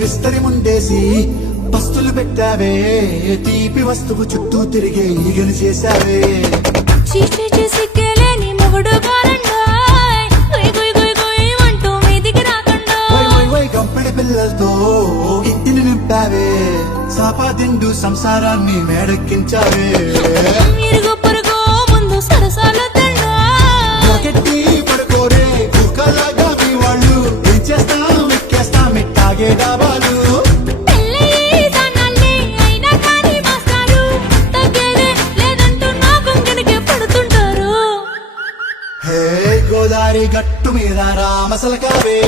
విస్తరి ముందేసి పస్తులు పెట్టావే తీపి వస్తువు చుట్టూ తిరిగే ఈగలు చేశావే చీచీ చేసి కేలేని మొగుడు కారండాయ్ గుయ్ గుయ్ గుయ్ గుయ్ అంటూ మీదికి రాకుండా కంపెనీ పిల్లలతో ఇంటిని నింపావే సాపాదిండు సంసారాన్ని మేడెక్కించావే ఇరుగు పొరుగు ముందు సరసాలు తండా రాకెట్టి పడుకోరే కుక్కలాగా మీ వాళ్ళు ఏం చేస్తాం ఎక్కేస్తాం ఇట్టాగే డాబాలు పెళ్ళయి దానాల్ని అయినా కానీ మాస్తారు తగ్గేదే లేదంటూ నా గుంగెనికే పడుతుంటారు హే గోదారి గట్టు మీద రామసలకావే